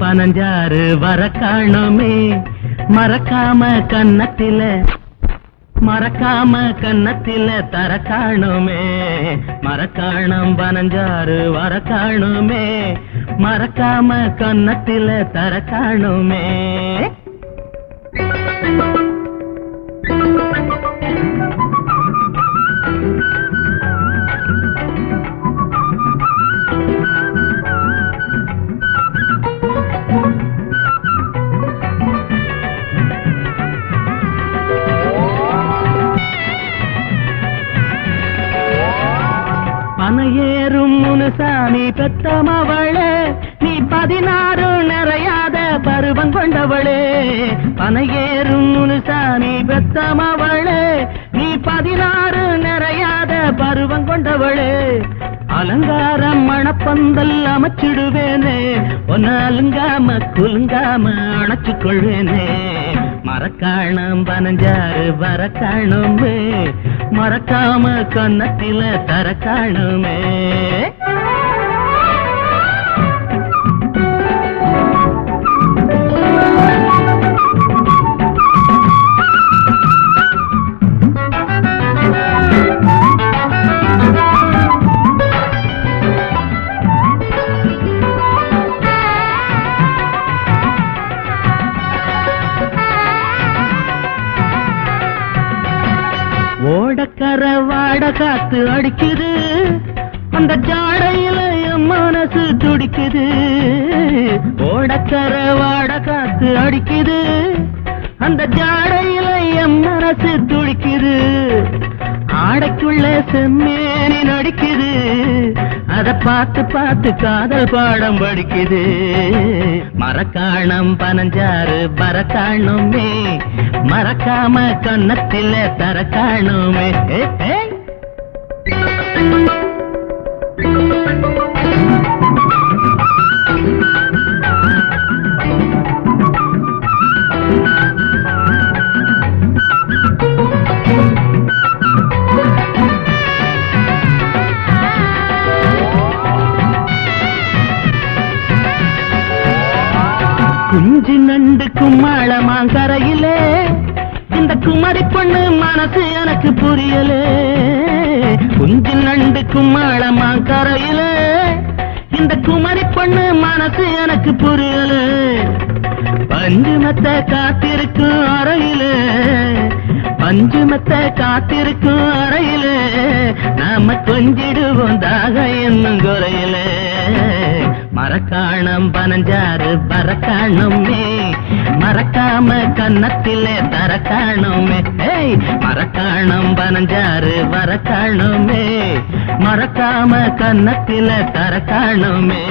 பனஞ்சாறு வர காணுமே மறக்காம கன்னத்தில தர காணுமே மறக்காணம் பனஞ்சாறு வர காணுமே மறக்காம கன்னத்தில தர காணுமே. பனையேறும் முனுசாமி பெத்தமவளே நீ 16 நிறையாத பருவம் கொண்டவளே. பனையேறும் முனுசாமி பெத்தமவளே நீ 16 நிறையாத பருவம் கொண்டவளே. அலங்காரம் மணப்பந்தல் அமைச்சிடுவேனே ஒன்னு அலுங்காம குலுங்காம அணைச்சுக் கொள்வேனே. மறக்காணம் பனஞ்சாறு வர காணுமே மறக்காம கன்னத்தில தர காணுமே. ஓடக்கர வாட காத்து அடிக்குது அந்த ஜாடையில என் மனசு துடிக்குது. ஓடக்கர வாட காத்து அடிக்குது அந்த ஜாடையில என் மனசு துடிக்குது. ஆடைக்குள்ள செம்மேனி நடிக்குது அத பார்த்து பார்த்து காதல் பாடம் படிக்குது. மறக்காணம் பனஞ்சாறு வர காணுமே மறக்காம கன்னத்தில தர காணுமே. குஞ்சு நண்டு கும்மாளமாங்கரையிலே இந்த குமரி பொண்ணு மனசு எனக்கு புரியலே. குஞ்சு நண்டு கும்மாளமாங்கரையிலே இந்த குமரி பொண்ணு மனசு எனக்கு புரியலே. பஞ்சுமத்தை காத்திருக்கும் அறையிலே பஞ்சுமத்தை காத்திருக்கும் அறையிலே நாம கொஞ்சிடுவோம் தாக என்னும் குறையிலே. மறக்காணம் பனஞ்சாறு வர காணுமே மறக்காம கன்னத்தில தர காணுமே. மறக்காணம் பனஞ்சாறு வர காணுமே மறக்காம கன்னத்தில தர காணுமே.